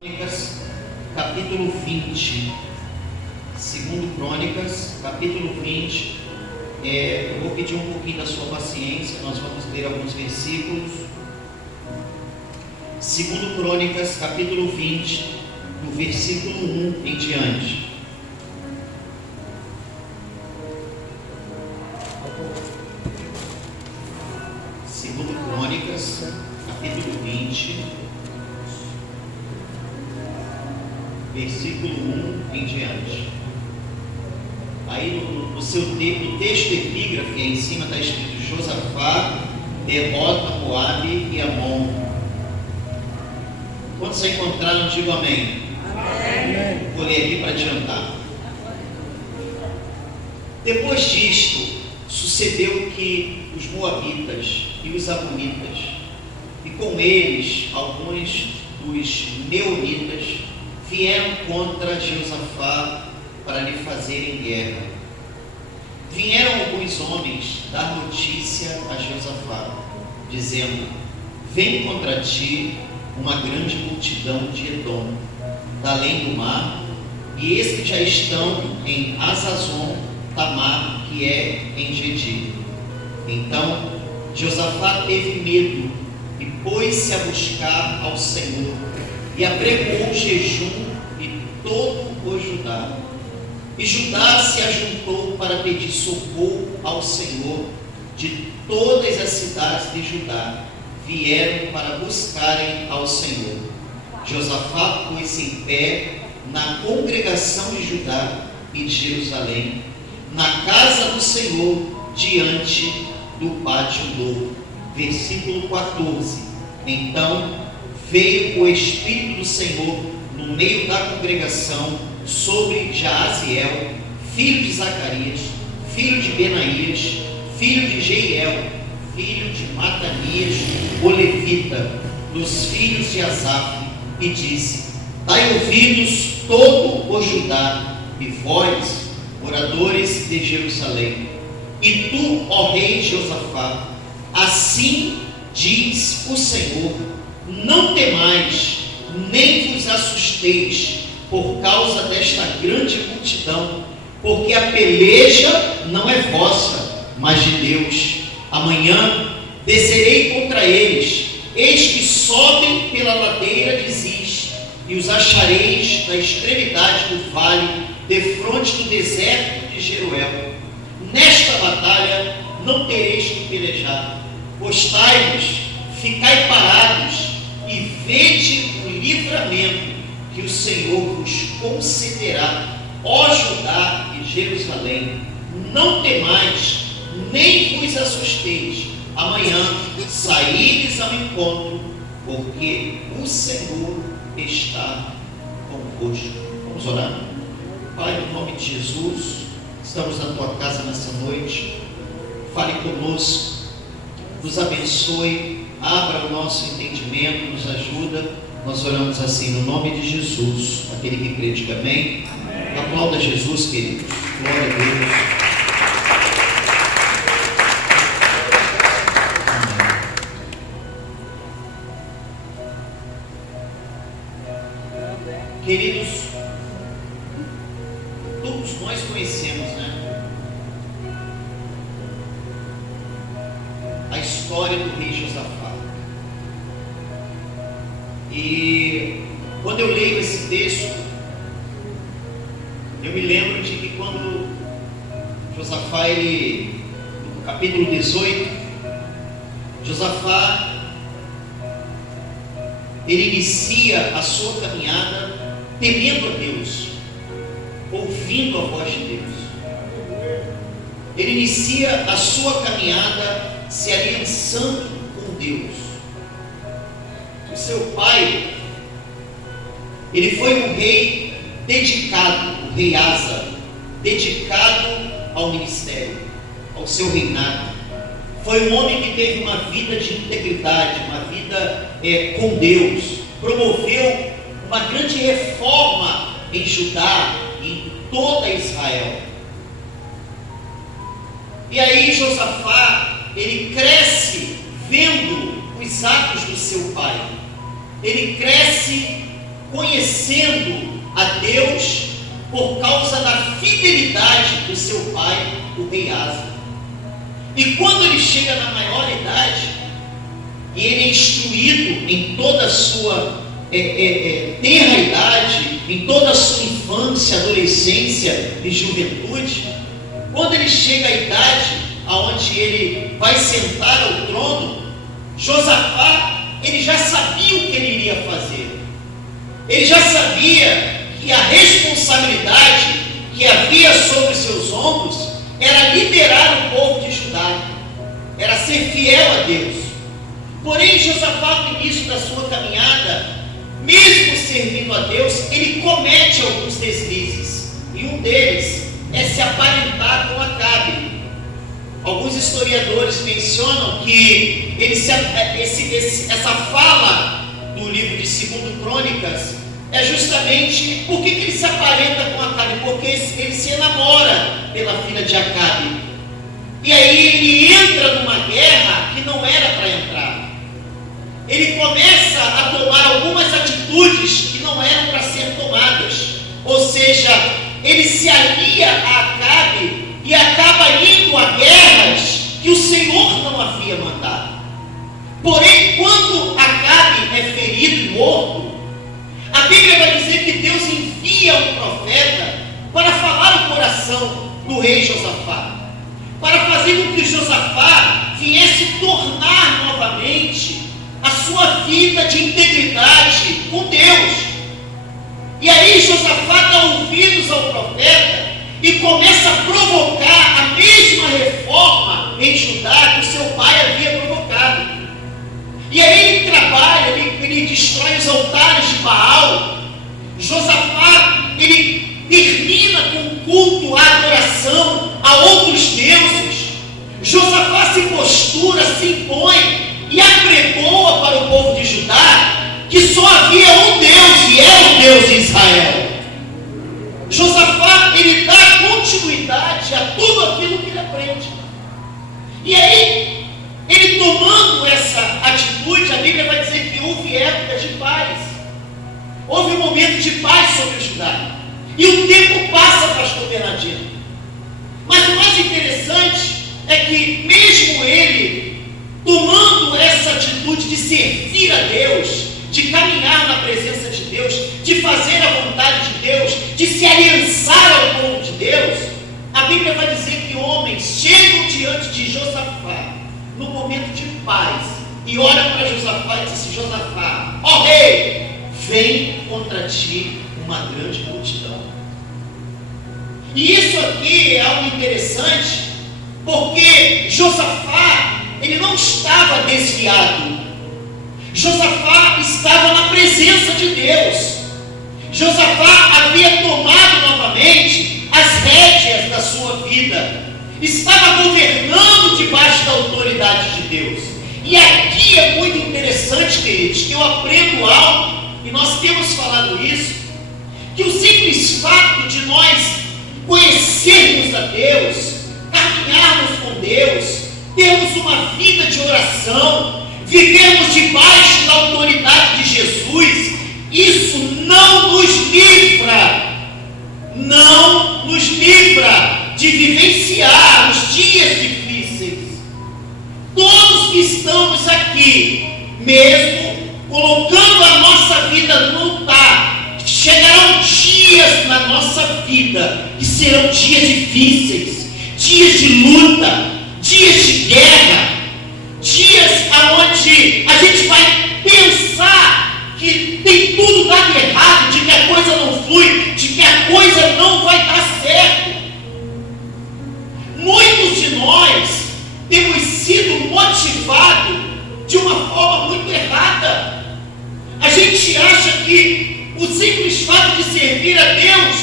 Crônicas, capítulo 20. Segundo Crônicas, capítulo 20. Eu vou pedir um pouquinho da sua paciência, nós vamos ler alguns versículos. Segundo Crônicas, capítulo 20, do versículo 1 em diante. Segundo Crônicas, capítulo 20, versículo 1 em diante. Aí no texto epígrafe, aí em cima está escrito: Josafá derrota Moabe e Amon. Quando você encontrar, não digo amém. Amém. Vou ler aqui para adiantar. Depois disto, sucedeu que os moabitas e os amonitas, e com eles alguns dos meunitas, vieram contra Josafá para lhe fazerem guerra. Vieram alguns homens dar notícia a Josafá, dizendo: vem contra ti uma grande multidão de Edom, da além do mar, e eis que já estão em Hazazon Tamar, que é em Gedi. Então Josafá teve medo e pôs-se a buscar ao Senhor, e apregou jejum em todo o Judá. E Judá se ajuntou para pedir socorro ao Senhor. De todas as cidades de Judá vieram para buscarem ao Senhor. Josafá pôs-se em pé na congregação de Judá e de Jerusalém, na casa do Senhor, diante do pátio novo. Versículo 14. Então veio o Espírito do Senhor no meio da congregação sobre Jaaziel, filho de Zacarias, filho de Benaías, filho de Jeiel, filho de Matanias, o levita, dos filhos de Asaf, e disse: dai ouvidos todo o Judá, e vós, moradores de Jerusalém, e tu, ó rei Josafá, assim diz o Senhor: não temais, nem vos assusteis por causa desta grande multidão, porque a peleja não é vossa, mas de Deus. Amanhã descerei contra eles, eis que sobem pela ladeira de Ziz, e os achareis na extremidade do vale, defronte do deserto de Jeruel. Nesta batalha não tereis que pelejar. Postai-vos, ficai parados, e vede o livramento que o Senhor vos concederá, ó Judá e Jerusalém. Não temais, nem vos assusteis. Amanhã saíres ao encontro, porque o Senhor está convosco. Vamos orar. Pai, no nome de Jesus, estamos na tua casa nessa noite. Fale conosco, nos abençoe, abra o nosso entendimento, nos ajuda. Nós oramos assim no nome de Jesus. Aquele que crê, diga amém. Amém. Aplauda Jesus, queridos. Glória a Deus. Amém. Queridos, todos nós conhecemos, né, a história do rei Josafá. E quando eu leio esse texto, eu me lembro de que quando Josafá, no capítulo 18, Josafá, ele inicia a sua caminhada temendo a Deus, ouvindo a voz de Deus. Ele inicia a sua caminhada se aliançando com Deus. Seu pai, ele foi um rei dedicado, o rei Asa, dedicado ao ministério, ao seu reinado. Foi um homem que teve uma vida de integridade, uma vida com Deus, promoveu uma grande reforma em Judá e em toda Israel. E aí Josafá, ele cresce vendo os atos do seu pai. Ele cresce conhecendo a Deus por causa da fidelidade do seu pai, o rei Asa. E quando ele chega na maior idade, e ele é instruído em toda a sua tenra idade, em toda a sua infância, adolescência e juventude, quando ele chega à idade aonde ele vai sentar ao trono, Josafá, ele já sabia o que ele iria fazer. Ele já sabia que a responsabilidade que havia sobre seus ombros era liderar o povo de Judá, era ser fiel a Deus. Porém, Josafá, no início da sua caminhada, mesmo servindo a Deus, ele comete alguns deslizes, e um deles é se aparentar com Acabe. Alguns historiadores mencionam que essa fala do livro de 2 Crônicas é justamente por que ele se aparenta com Acabe, porque ele se enamora pela filha de Acabe, e aí ele entra numa guerra que não era para entrar. Ele começa a tomar algumas atitudes que não eram para ser tomadas, ou seja, ele se alia a Acabe e acaba indo a guerras que o Senhor não havia mandado. Porém, quando Acabe é ferido e morto, a Bíblia vai dizer que Deus envia um profeta para falar o coração do rei Josafá, para fazer com que Josafá viesse tornar novamente a sua vida de integridade com Deus. E aí Josafá dá ouvidos ao profeta e começa a provocar a mesma reforma em Judá que o seu pai havia provocado. E aí ele trabalha, ele destrói os altares de Baal. Josafá, ele termina com o culto, a adoração a outros deuses. Josafá se postura, se impõe e apregoa para o povo de Judá que só havia um Deus, e era o Deus de Israel. Josafá, ele dá continuidade a tudo aquilo que ele aprende. E aí, ele tomando essa atitude, a Bíblia vai dizer que houve épocas de paz. Houve um momento de paz sobre Judá. E o tempo passa, pastor Bernardino. Mas o mais interessante é que mesmo ele tomando essa atitude de servir a Deus, de caminhar na presença de Deus, de fazer a vontade de Deus, de se aliançar ao povo de Deus, a Bíblia vai dizer que homens chegam diante de Josafá no momento de paz e olham para Josafá e dizem assim: Josafá, ó rei, vem contra ti uma grande multidão. E isso aqui é algo interessante, porque Josafá, ele não estava desviado. Josafá estava na presença de Deus. Josafá havia tomado novamente as rédeas da sua vida. Estava governando debaixo da autoridade de Deus. E aqui é muito interessante, queridos, que eu aprendo algo, e nós temos falado isso, que o simples fato de nós conhecermos a Deus, caminharmos com Deus, termos uma vida de oração, vivemos debaixo da autoridade de Jesus, isso não nos livra de vivenciar os dias difíceis. Todos que estamos aqui, mesmo colocando a nossa vida no altar, chegarão dias na nossa vida que serão dias difíceis, dias de luta, dias de guerra, dias onde a gente vai pensar que tem tudo dado errado, de que a coisa não flui, de que a coisa não vai dar certo. Muitos de nós temos sido motivados de uma forma muito errada. A gente acha que o simples fato de servir a Deus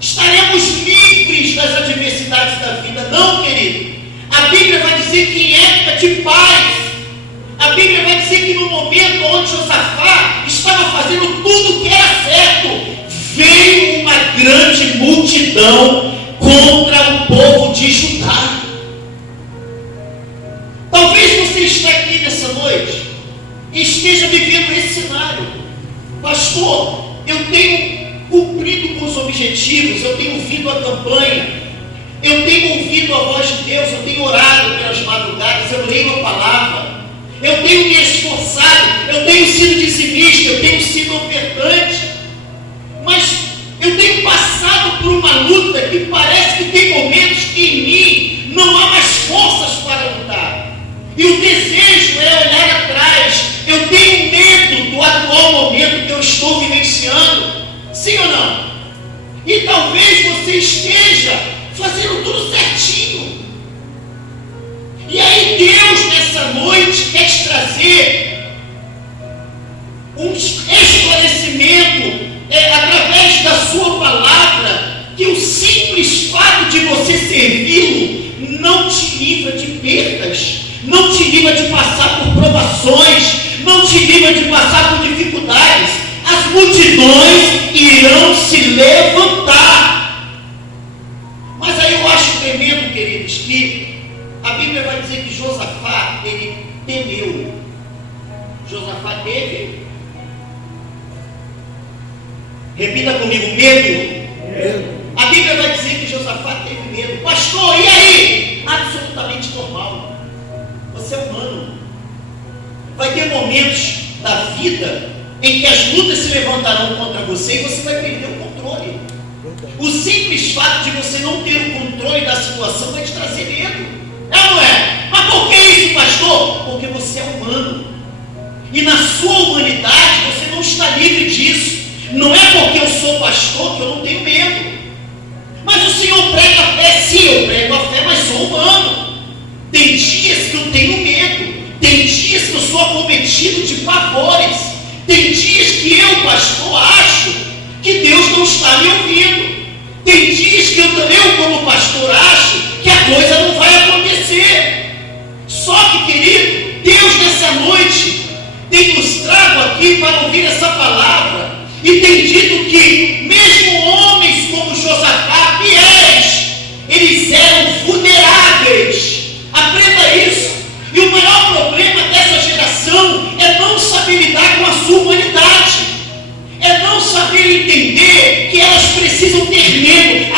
estaremos livres das adversidades da vida. Não, querido. A Bíblia vai dizer que em época de paz, a Bíblia vai dizer que no momento onde Josafá estava fazendo tudo o que era certo, veio uma grande multidão contra o povo de Judá. Talvez você esteja aqui nessa noite e esteja vivendo esse cenário. Pastor, eu tenho cumprido com os objetivos, eu tenho vindo à campanha, eu tenho ouvido a voz de Deus, eu tenho orado pelas madrugadas, eu leio a palavra, eu tenho me esforçado, eu tenho sido dizimista, eu tenho sido ofertante, mas eu tenho passado por uma luta que parece que tem momentos que em mim não há mais forças para lutar. E o desejo é olhar atrás. Eu tenho medo do atual momento que eu estou vivenciando. Sim ou não? E talvez você esteja fazendo tudo certinho. E aí Deus nessa noite quer te trazer um esclarecimento através da sua palavra, que o simples fato de você servi-lo não te livra de perdas, não te livra de passar por provações, não te livra de passar por dificuldades. As multidões irão se levantar. Mas aí eu acho tremendo, queridos, que a Bíblia vai dizer que Josafá, ele temeu. Josafá teve. Repita comigo, medo. A Bíblia vai dizer que Josafá teve medo. Pastor, e aí? Absolutamente normal. Você é humano. Vai ter momentos da vida em que as lutas se levantarão contra você e você vai perder o controle. O simples fato de você não ter o controle da situação vai te trazer medo. É ou não é? Mas por que isso, pastor? Porque você é humano. E na sua humanidade você não está livre disso. Não é porque eu sou pastor que eu não tenho medo. Mas o Senhor prega a fé, sim, eu prego a fé, mas sou humano. Tem dias que eu tenho medo. Tem dias que eu sou acometido de pavores. Tem dias que eu, pastor, acho que Deus não está me ouvindo. Tem dias que eu como pastor, acho que a coisa não vai acontecer. Só que, querido, Deus nessa noite tem nos trago aqui para ouvir essa palavra. E tem dito que mesmo homens como Josafá, fiéis, eles eram vulneráveis. Aprenda isso. E o maior problema dessa geração é não saber lidar com a sua humanidade. É não saber entender que elas precisam ter medo.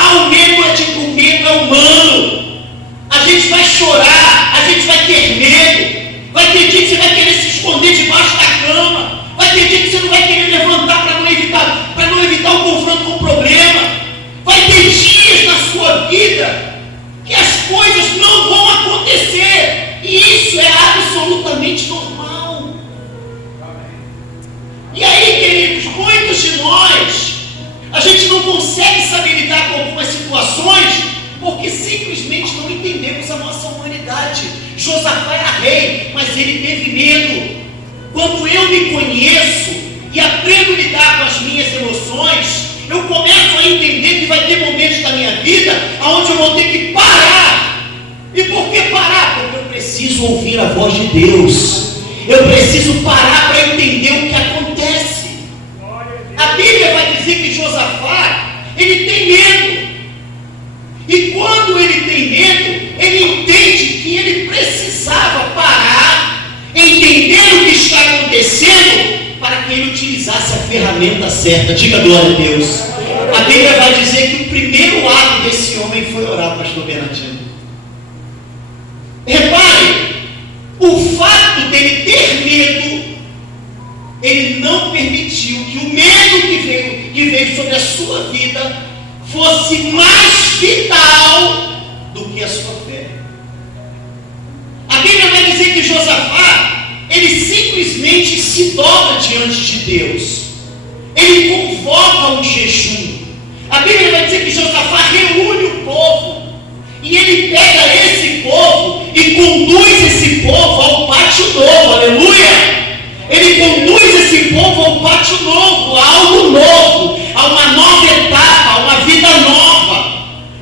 O medo é humano. A gente vai chorar, a gente vai ter medo. Vai ter dia que você vai querer se esconder debaixo da cama. Vai ter dia que você não vai querer levantar para não evitar o confronto com o problema. Vai ter dias na sua vida que as coisas não vão acontecer. E isso é absolutamente normal. E aí, queridos, muitos de nós, a gente não consegue saber lidar com algumas situações porque simplesmente não entendemos a nossa humanidade. Josafá era rei, mas ele teve medo. Quando eu me conheço e aprendo a lidar com as minhas emoções, eu começo a entender que vai ter momentos da minha vida onde eu vou ter que parar. E por que parar? Porque eu preciso ouvir a voz de Deus. Eu preciso parar para entender o que acontece. A Bíblia vai dizer que Josafá, ele tem medo. E quando ele tem medo, ele entende que ele precisava parar, entender o que está acontecendo, para que ele utilizasse a ferramenta certa. Diga glória a Deus. A Bíblia vai dizer que o primeiro ato desse homem foi orar, pastor Bernardino. Repare, o fato dele ter medo, ele não permitiu que o medo que veio sobre a sua vida fosse mais vital do que a sua fé. A Bíblia vai dizer que Josafá, ele simplesmente se dobra diante de Deus. Ele convoca um jejum. A Bíblia vai dizer que Josafá reúne o povo. E ele pega esse povo e conduz esse povo ao pátio novo. Aleluia! Ele conduz esse povo ao pátio novo, a algo novo, a uma nova etapa, a uma vida nova,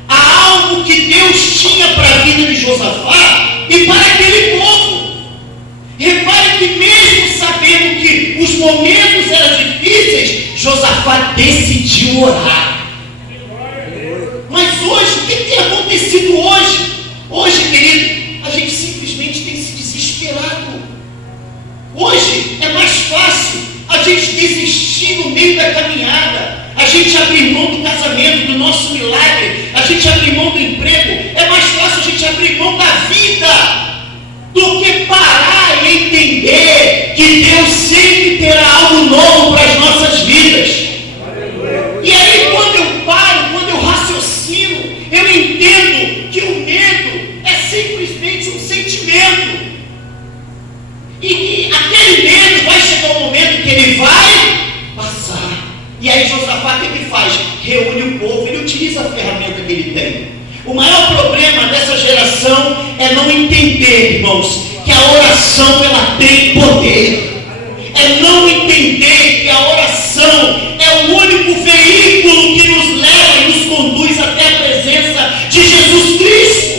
a algo que Deus tinha para a vida de Josafá e para aquele povo. Repare que mesmo sabendo que os momentos eram difíceis, Josafá decidiu orar. Mas hoje, o que tem acontecido hoje? Hoje, querido, a gente simplesmente tem se desesperado. Hoje é mais fácil a gente desistir no meio da caminhada. gente abrir mão do casamento, do nosso milagre, a gente abrir mão do emprego, é mais fácil a gente abrir mão da vida do que parar e entender que Deus sempre terá algo novo para as nossas vidas. E aí, quando eu paro, quando eu raciocino, eu entendo que o medo é simplesmente um sentimento. E que aquele medo vai chegar um momento que ele vai passar. E aí Josafá, o que ele faz? Reúne o povo, ele utiliza a ferramenta que ele tem. O maior problema dessa geração é não entender, irmãos, que a oração ela tem poder. É não entender que a oração é o único veículo que nos leva e nos conduz até a presença de Jesus Cristo.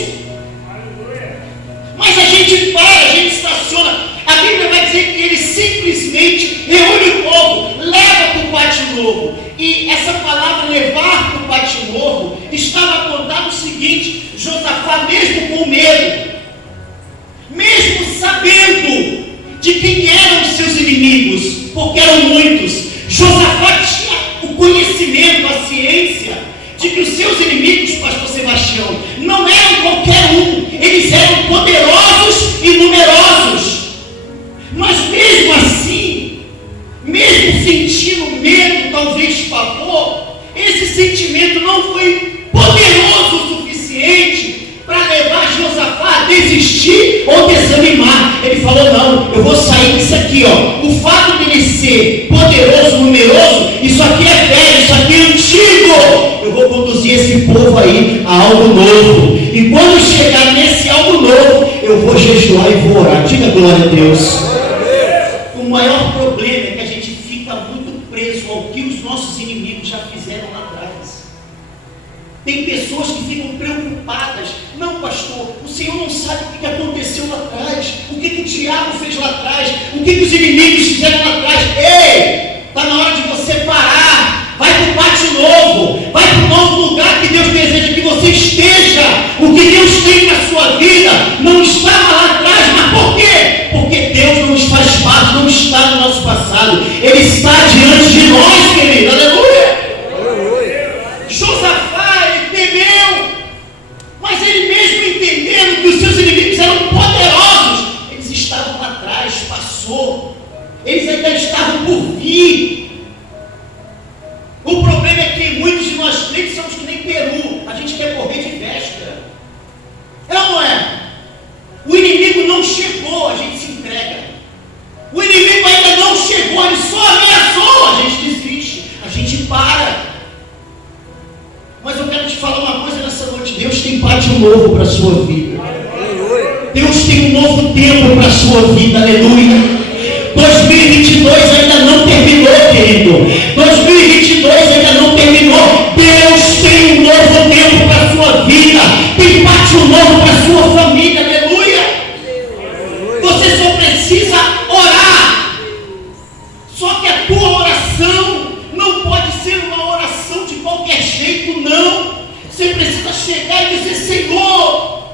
Mas a gente para, a gente estaciona. A Bíblia vai dizer que ele simplesmente reúne o povo, leva para o pátio novo. E essa palavra levar para o pátio novo estava apontado o seguinte: Josafá, mesmo com medo, mesmo sabendo de quem eram os seus inimigos, porque eram muitos, Josafá tinha o conhecimento, a ciência de que os seus inimigos, pastor Sebastião, não eram qualquer um, eles eram poderosos e numerosos. Mas mesmo assim, mesmo sentindo medo, talvez pavor, esse sentimento não foi poderoso o suficiente para levar Josafá a desistir ou desanimar. Ele falou: não, eu vou sair disso aqui, ó. O fato dele ser poderoso, numeroso, isso aqui é velho, isso aqui é antigo. Eu vou conduzir esse povo aí a algo novo. E quando chegar nesse algo novo, eu vou jejuar e vou orar. Diga glória a Deus. O maior problema é que a gente fica muito preso ao que os nossos inimigos já fizeram lá atrás. Tem pessoas que ficam preocupadas. Não, pastor, o Senhor não sabe o que aconteceu lá atrás, o que o diabo fez lá atrás, o que os inimigos fizeram lá atrás. Ei, está na hora de você parar. Vai para o pátio novo, vai para o novo lugar que Deus deseja que você esteja. O que Deus tem na sua vida não estava lá atrás. Mas por quê? Porque Deus não está espaço, não está no nosso passado. Ele está diante de nós, querido. Aleluia! Josafá, ele temeu, mas ele mesmo entendendo que os seus inimigos eram poderosos, eles estavam lá atrás, passou. Eles ainda estavam por vir. O problema é que muitos de nós crentes somos que nem peru. A gente quer correr de véspera. É ou não é? O inimigo não chegou, a gente se entrega. O inimigo ainda não chegou, ele só ameaçou, a gente desiste, a gente para. Mas eu quero te falar uma coisa nessa noite: Deus tem pátio novo para a sua vida. Deus tem um novo tempo para a sua vida, aleluia. 2022 ainda não terminou, querido. 2022 ainda não terminou. Deus tem um novo tempo para a sua vida. Tem pátio novo para a sua família, aleluia. Você só precisa orar. Só que a tua oração não pode ser uma oração de qualquer jeito, não. Você precisa chegar e dizer: Senhor,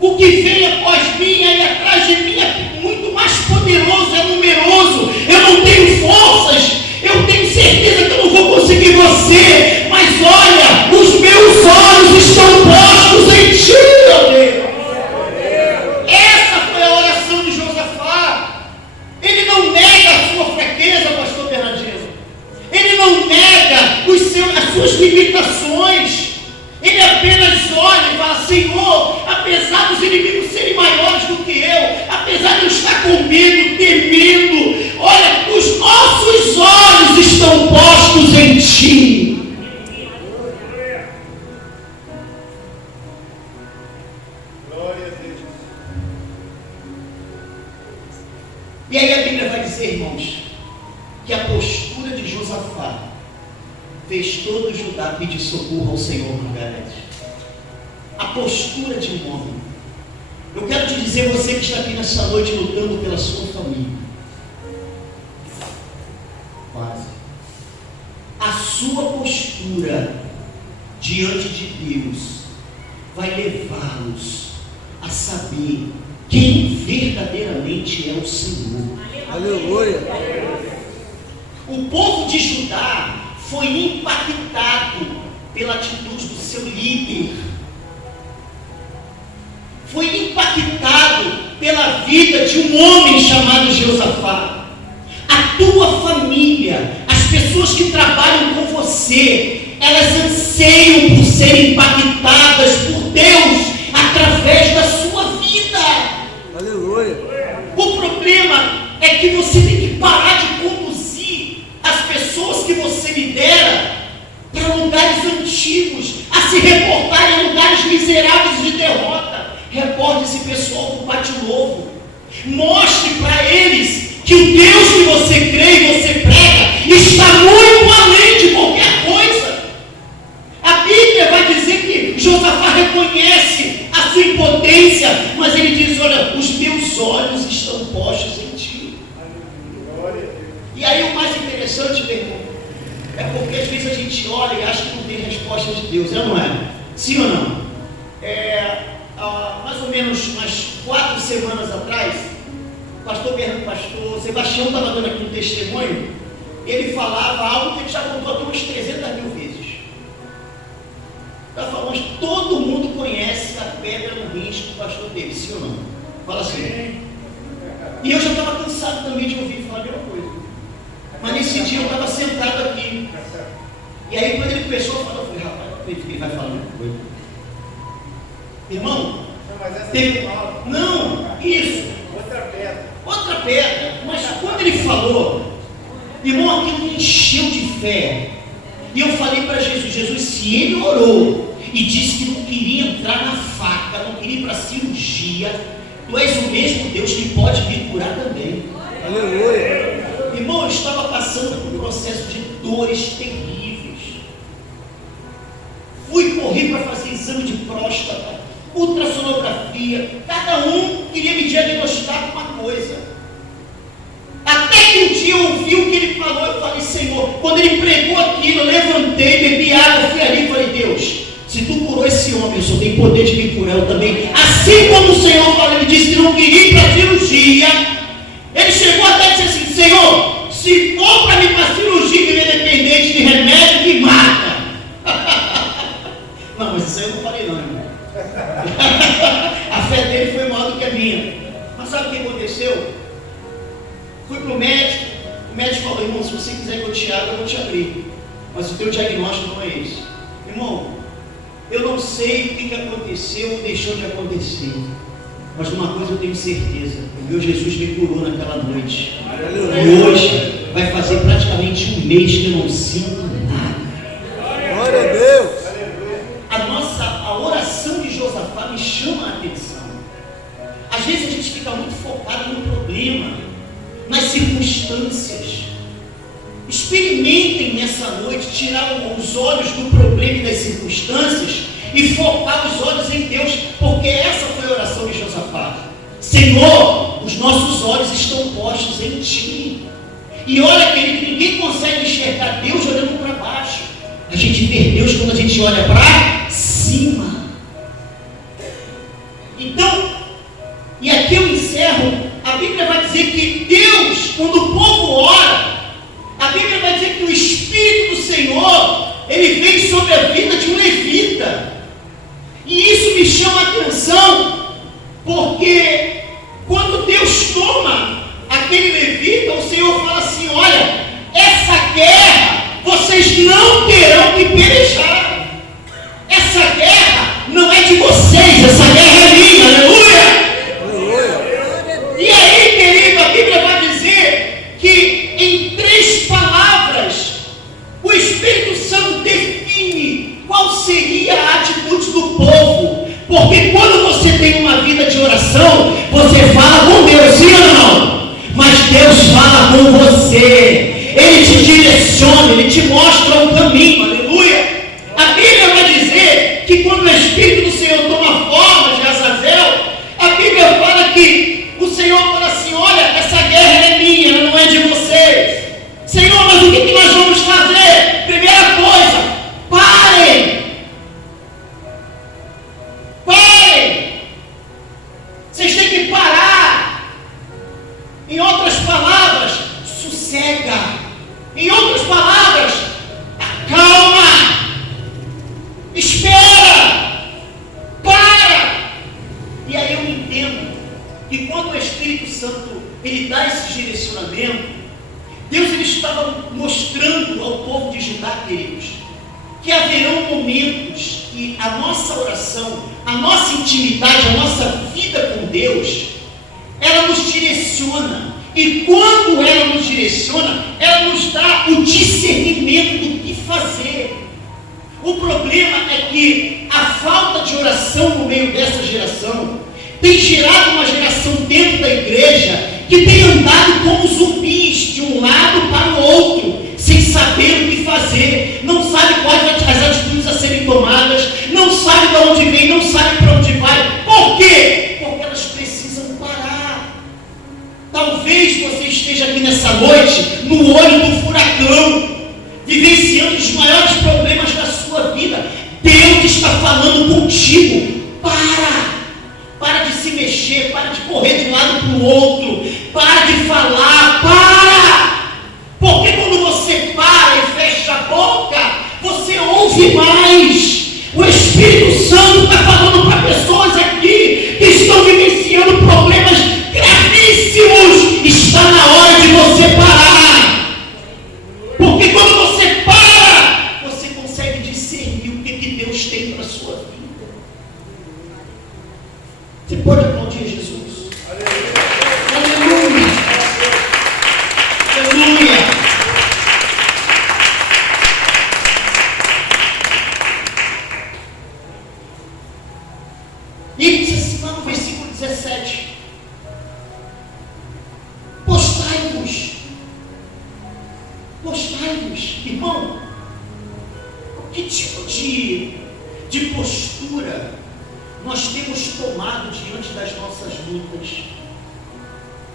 o que vem após mim, aí atrás de mim, é muito mais poderoso, é numeroso. Eu não tenho forças, eu tenho certeza que eu não vou conseguir você, mas olha, os meus olhos estão postos em ti, meu Deus. Essa foi a oração de Josafá. Ele não nega a sua fraqueza, pastor Bernardino. Ele não nega as suas limitações. Ele apenas olha e fala: Senhor, apesar dos inimigos serem maiores do que eu, apesar de eu estar com medo, temendo, olha, os nossos olhos estão postos em Ti. Glória a Deus. E aí a Bíblia vai dizer, irmãos, que a postura de Josafá fez todo Judá pedir socorro ao Senhor, Margarete. A postura de um homem. Eu quero te dizer, você que está aqui nessa noite lutando pela sua família, quase, a sua postura diante de Deus vai levá-los a saber quem verdadeiramente é o Senhor. Aleluia. O povo de Judá foi impactado pela atitude do seu líder, foi impactado pela vida de um homem chamado Josafá. A tua família, as pessoas que trabalham com você, elas anseiam por serem impactadas por Deus através da sua vida. Aleluia. O problema é que você tem que parar de conduzir as pessoas que você lidera para lugares antigos, a se reportarem a lugares miseráveis de derrota. Reporte esse pessoal para o pátio novo. Mostre para eles que o Deus que você crê e você prega está muito além de qualquer coisa. A Bíblia vai dizer que Josafá reconhece a sua impotência, mas ele diz: olha, os meus olhos estão postos em ti. E aí o mais interessante, meu irmão, é porque às vezes a gente olha e acha que não tem resposta de Deus, não é? Sim ou não? Mais ou menos umas 4 semanas atrás, o pastor Sebastião estava dando aqui um testemunho. Ele falava algo que ele já contou aqui umas 300 mil vezes. Está falando, todo mundo conhece a pedra no rins que o pastor teve, sim ou não? Fala assim. E eu já estava cansado também de ouvir falar a mesma coisa. Mas nesse dia eu estava sentado aqui. E aí quando ele começou a falar, eu falei: rapaz, ele vai falar a mesma coisa. Irmão, não, isso. Outra pedra. Mas quando ele falou, irmão, aquilo me encheu de fé. E eu falei para Jesus: se ele orou e disse que não queria entrar na faca, não queria ir para a cirurgia, tu és o mesmo Deus que pode vir curar também. Aleluia. Irmão, eu estava passando por um processo de dores terríveis. Corri para fazer exame de próstata, ultrassonografia. Cada um queria me diagnosticar com uma coisa. Até que um dia eu ouvi o que ele falou. Eu falei: Senhor, quando ele pregou aquilo, eu levantei, bebi água, fui ali e falei: Deus, se tu curou esse homem, eu só tenho poder de me curar eu também. Assim como o Senhor falou, ele disse que não queria ir para a cirurgia. Ele chegou até e disse assim: Senhor, se for para mim para a cirurgia, que ele é dependente de remédio, me mata. Não, mas isso aí eu não falei não, irmão. A fé dele foi maior do que a minha. Mas sabe o que aconteceu? Fui para o médico falou: irmão, se você quiser que eu te abra, eu vou te abrir. Mas o teu diagnóstico não é esse. Irmão, eu não sei o que aconteceu ou deixou de acontecer. Mas de uma coisa eu tenho certeza: o meu Jesus me curou naquela noite. E hoje vai fazer praticamente um mês que eu não sinto nada. Glória a Deus. A oração de Josafá me chama a atenção. Às vezes a gente fica muito focado no problema, nas circunstâncias. Experimentem nessa noite tirar os olhos do problema e das circunstâncias e focar os olhos em Deus, porque essa foi a oração de Josafá. Senhor, os nossos olhos estão postos em Ti. E olha, querido, ninguém consegue enxergar Deus olhando para baixo. A gente vê Deus quando a gente olha para cima. Então, e aqui eu encerro. A Bíblia vai dizer que Deus, quando o povo ora, a Bíblia vai dizer que o Espírito do Senhor, ele vem sobre a vida de um levita. E isso me chama a atenção, porque quando Deus toma aquele levita, o Senhor fala assim: olha, essa guerra vocês não terão que pelejar. Essa guerra não é de vocês, essa guerra é minha. Aleluia! E aí, querido, a Bíblia vai dizer que em 3 palavras o Espírito Santo define qual seria a atitude do povo. Porque quando você tem uma vida de oração, você fala com Deus, sim ou não? Mas Deus fala com você. Ele te direciona, ele te mostra o caminho. Aleluia! A Bíblia vai dizer que quando o Espírito do Senhor toma forma de Azazel, a Bíblia fala que o Senhor fala assim: olha, essa guerra é minha, ela não é de vocês. Senhor, mas o que nós vamos fazer? Primeira coisa, parem. Vocês têm que parar. Em outras palavras, sossega. Em outras palavras, ele dá esse direcionamento, Deus ele estava mostrando ao povo de Judá, queridos, que haverão momentos que a nossa oração, a nossa intimidade, a nossa vida com Deus, ela nos direciona. E quando ela nos direciona, ela nos dá o discernimento do que fazer. O problema é que a falta de oração no meio dessa geração tem gerado uma geração dentro da igreja que tem andado como zumbis de um lado para o outro, sem saber o que fazer, não sabe quais as atitudes a serem tomadas, não sabe de onde vem, não sabe para onde vai. Por quê? Porque elas precisam parar. Talvez você esteja aqui nessa noite no olho do furacão, vivenciando os maiores problemas da sua vida. Deus está falando contigo. Para de se mexer, para de correr de um lado para o outro, para de falar, porque quando você para e fecha a boca, você ouve mais. O Espírito Santo está falando para pessoas aqui que estão vivenciando problemas gravíssimos. Está na hora de você parar, porque quando você para, você consegue discernir o que Deus tem para a sua vida. Você pode aplaudir Jesus? Aleluia! Aleluia! E ele diz assim lá no versículo 17: postai-vos, irmão. Que tipo de postura nós temos tomado diante das nossas lutas?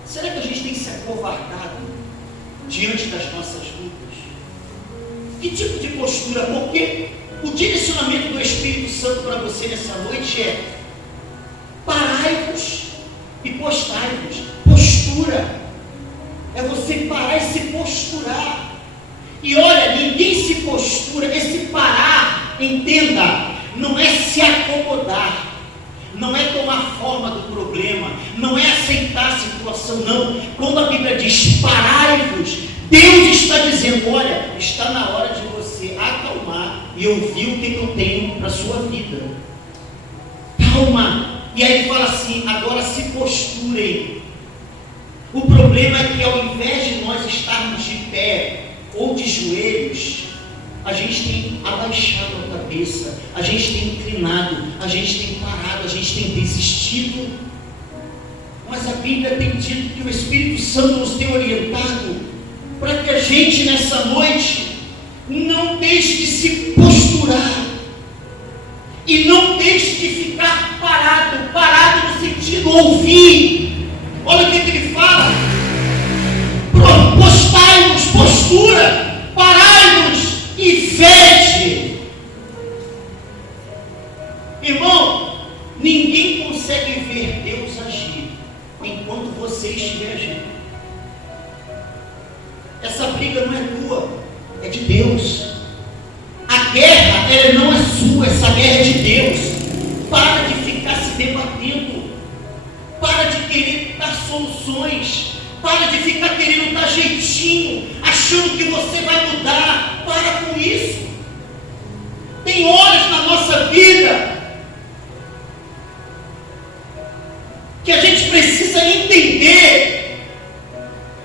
Será que a gente tem se acovardado diante das nossas lutas? Que tipo de postura? Porque o direcionamento do Espírito Santo para você nessa noite é: parai-vos e postai-vos. Postura é você parar e se posturar. E olha, ninguém se postura. Esse parar, entenda, não é se acomodar, não é tomar forma do problema, não é aceitar a situação, não. Quando a Bíblia diz parai-vos, Deus está dizendo: olha, está na hora de você acalmar e ouvir o que eu tenho para a sua vida. Calma. E aí ele fala assim: agora se posturem. O problema é que ao invés de nós estarmos de pé ou de joelhos, a gente tem abaixado a cabeça, a gente tem inclinado, a gente tem parado, a gente tem desistido. Mas a Bíblia tem dito que o Espírito Santo nos tem orientado para que a gente nessa noite não deixe de se posturar e não deixe de ficar parado no sentido ouvir. Olha o que ele fala: postai-vos, postura, parai-vos e vede. Irmão, ninguém consegue ver Deus agir enquanto você estiver agindo. Essa briga não é tua, é de Deus. A guerra, ela não é sua, essa guerra é de Deus. Para de ficar se debatendo, para de querer dar soluções, para de ficar querendo dar jeitinho, achando que você vai mudar. Para com isso. Tem horas na nossa vida que a gente precisa entender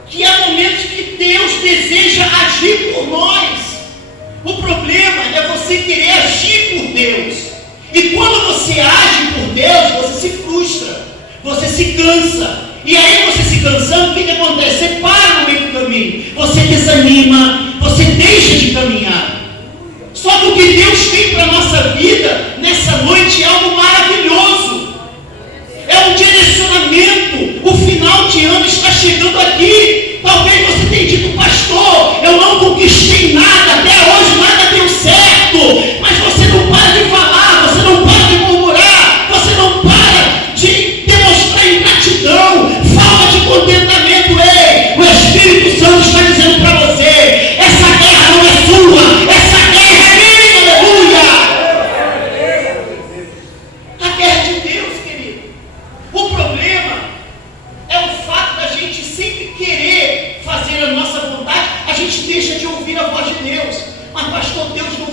que há momentos que Deus deseja agir por nós. O problema é você querer agir por Deus. E quando você age por Deus, você se frustra, você se cansa. E aí você se cansando, o que acontece? Você para no meio do caminho, você desanima, você deixa de caminhar. Só que o que Deus tem para a nossa vida nessa noite é algo maravilhoso. É um direcionamento. O final de ano está chegando aqui. Talvez você tenha dito: pastor, eu não conquistei nada, até hoje nada deu certo. Mas você não para de falar, você não para de murmurar, você não para de demonstrar ingratidão, falta de contentamento. Ei, o Espírito Santo está dizendo para você: essa guerra não é sua,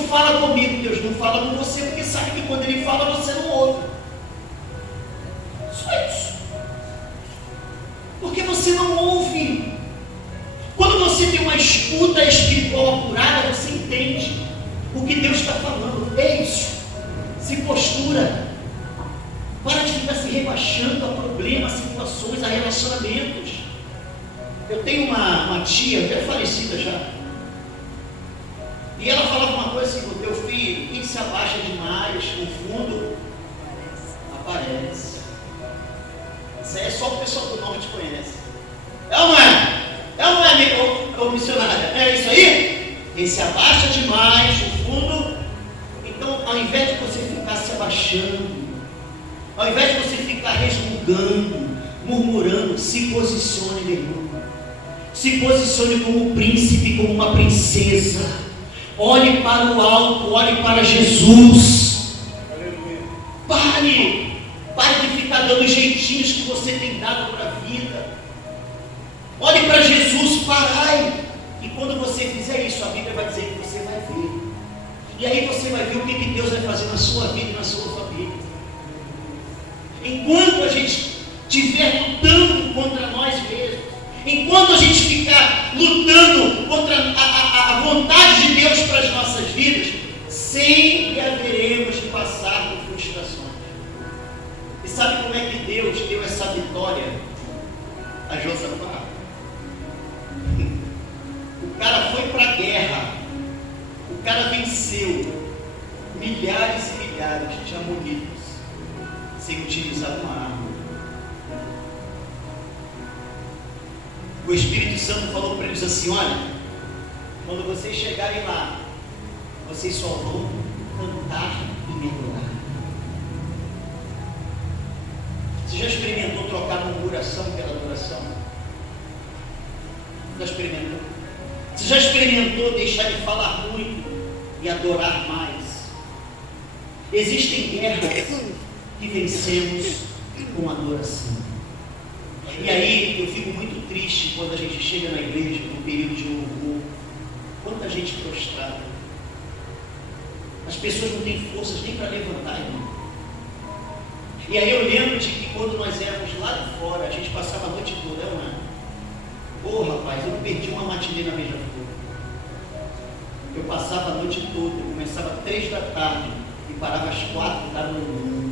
fala comigo, Deus não fala com você, porque sabe que quando Ele fala, você não ouve. Só isso. Porque você não ouve. Quando você tem uma escuta espiritual apurada, você entende o que Deus está falando. É isso. Se postura. Para de ficar se rebaixando a problemas, a situações, a relacionamentos. Eu tenho uma tia, até falecida já. E ela falava uma coisa assim: o teu filho, quem se abaixa demais, no fundo, aparece. Isso aí é só o pessoal do norte conhece. É ou não é? É ou não é, ô missionária? É isso aí? Quem se abaixa demais, no fundo. Então, ao invés de você ficar se abaixando, ao invés de você ficar resmungando, murmurando, se posicione, meu irmão. Se posicione como um príncipe, como uma princesa. Olhe para o alto, olhe para Jesus. Pare de ficar dando jeitinhos que você tem dado para a vida. Olhe para Jesus, parai. E quando você fizer isso, a Bíblia vai dizer que você vai ver. E aí você vai ver o que Deus vai fazer na sua vida e na sua família. Enquanto a gente estiver lutando contra nós mesmos, enquanto a gente ficar lutando contra a vontade de Deus para as nossas vidas, sempre haveremos de passar por frustrações. E sabe como é que Deus deu essa vitória a Josafá? O cara foi para a guerra, o cara venceu milhares e milhares de amonitas sem utilizar uma arma. O Espírito Santo falou para eles assim: olha, quando vocês chegarem lá, vocês só vão cantar e me adorar. Você já experimentou trocar murmuração pela adoração? Já experimentou? Você já experimentou deixar de falar muito e adorar mais? Existem guerras que vencemos com adoração. E aí eu fico muito triste quando a gente chega na igreja no período de louvor. Quanta gente prostrada. As pessoas não têm forças nem para levantar, irmão. E aí eu lembro de que quando nós éramos lá de fora, a gente passava a noite toda, não é? Ô rapaz, eu não perdi uma matinê na Beija-Flor. Eu passava a noite toda, eu começava às 3 da tarde e parava às 4 da manhã.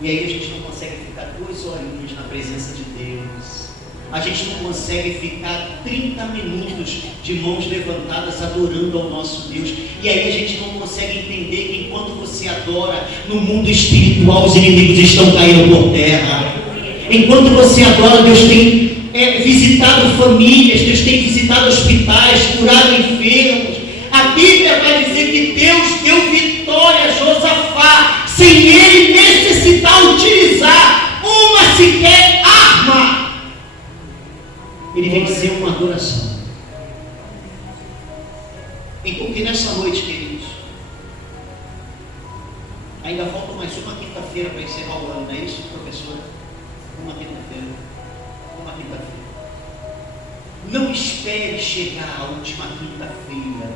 E aí a gente não consegue ficar 2 horinhas na presença de Deus. A gente não consegue ficar 30 minutos de mãos levantadas adorando ao nosso Deus. E aí a gente não consegue entender que enquanto você adora, no mundo espiritual os inimigos estão caindo por terra. Enquanto você adora, Deus tem visitado famílias, Deus tem visitado hospitais, curado enfermos. A Bíblia vai dizer que Deus deu vitória a Josafá, sem ele necessitar utilizar uma sequer arma. Ele venceu uma adoração. Então que nessa noite, queridos, ainda falta mais uma quinta-feira para encerrar o ano, não é isso, professora? Uma quinta-feira. Não espere chegar a última quinta-feira.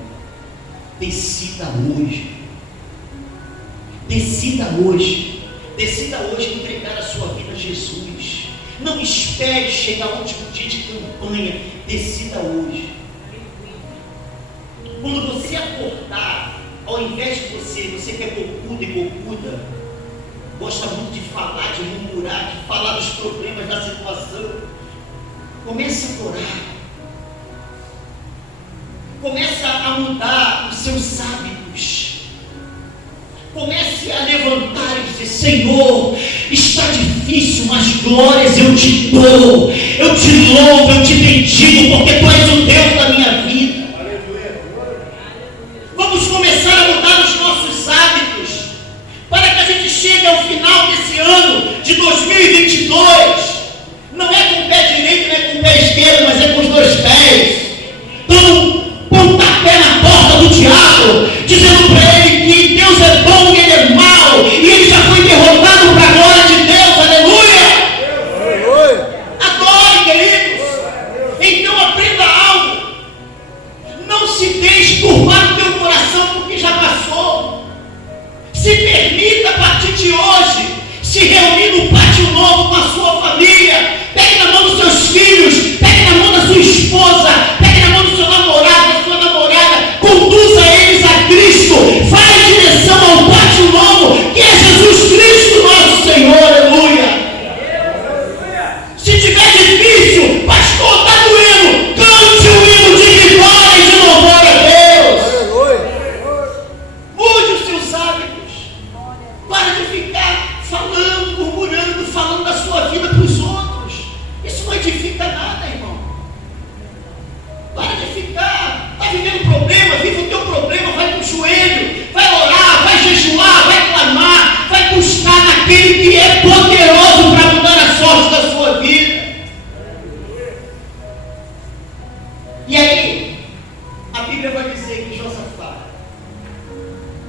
Decida hoje. Decida hoje. Decida hoje entregar a sua vida a Jesus. Não espere chegar ao último dia de campanha. Decida hoje. Quando você acordar, ao invés de você que é bocuda e bocuda, gosta muito de falar, de murmurar, de falar dos problemas da situação, comece a orar. Comece a mudar os seus hábitos. Comece a levantar e dizer: Senhor, está difícil, mas glórias eu te dou. Eu te louvo, eu te bendigo, porque Tu és o Deus da minha vida. Vamos começar a mudar os nossos hábitos, para que a gente chegue ao final desse ano de 2022. Não é com o pé direito, não é com o pé esquerdo, mas é com os 2 pés. Dando pontapé na porta do diabo, dizendo para ele que Deus é bom e ele é mau, e ele já foi derrotado para a glória de Deus. Aleluia! Adore, queridos. Então aprenda algo.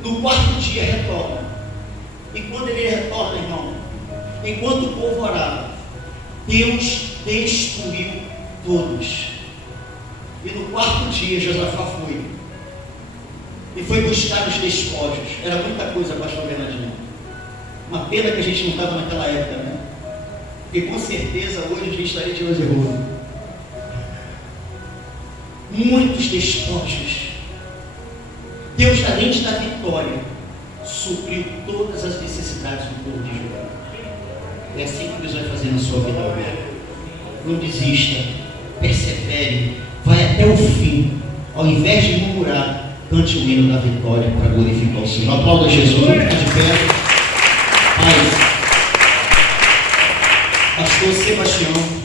No quarto dia retorna. E quando ele retorna, irmão, enquanto o povo orava, Deus destruiu todos. E no quarto dia Josafá foi. E foi buscar os despojos. Era muita coisa, pastor Bernardinho. Uma pena que a gente não estava naquela época, né? Porque com certeza hoje a gente estaria de hoje errado. Muitos despojos. Deus, além de dar vitória, supriu todas as necessidades do povo de Judá. É assim que Deus vai fazer na sua vida hoje. Não desista, persevere, vai até o fim. Ao invés de murmurar, cante o hino da vitória para glorificar o Senhor. Aplauda Jesus, vamos ficar de pé. Pai, pastor Sebastião.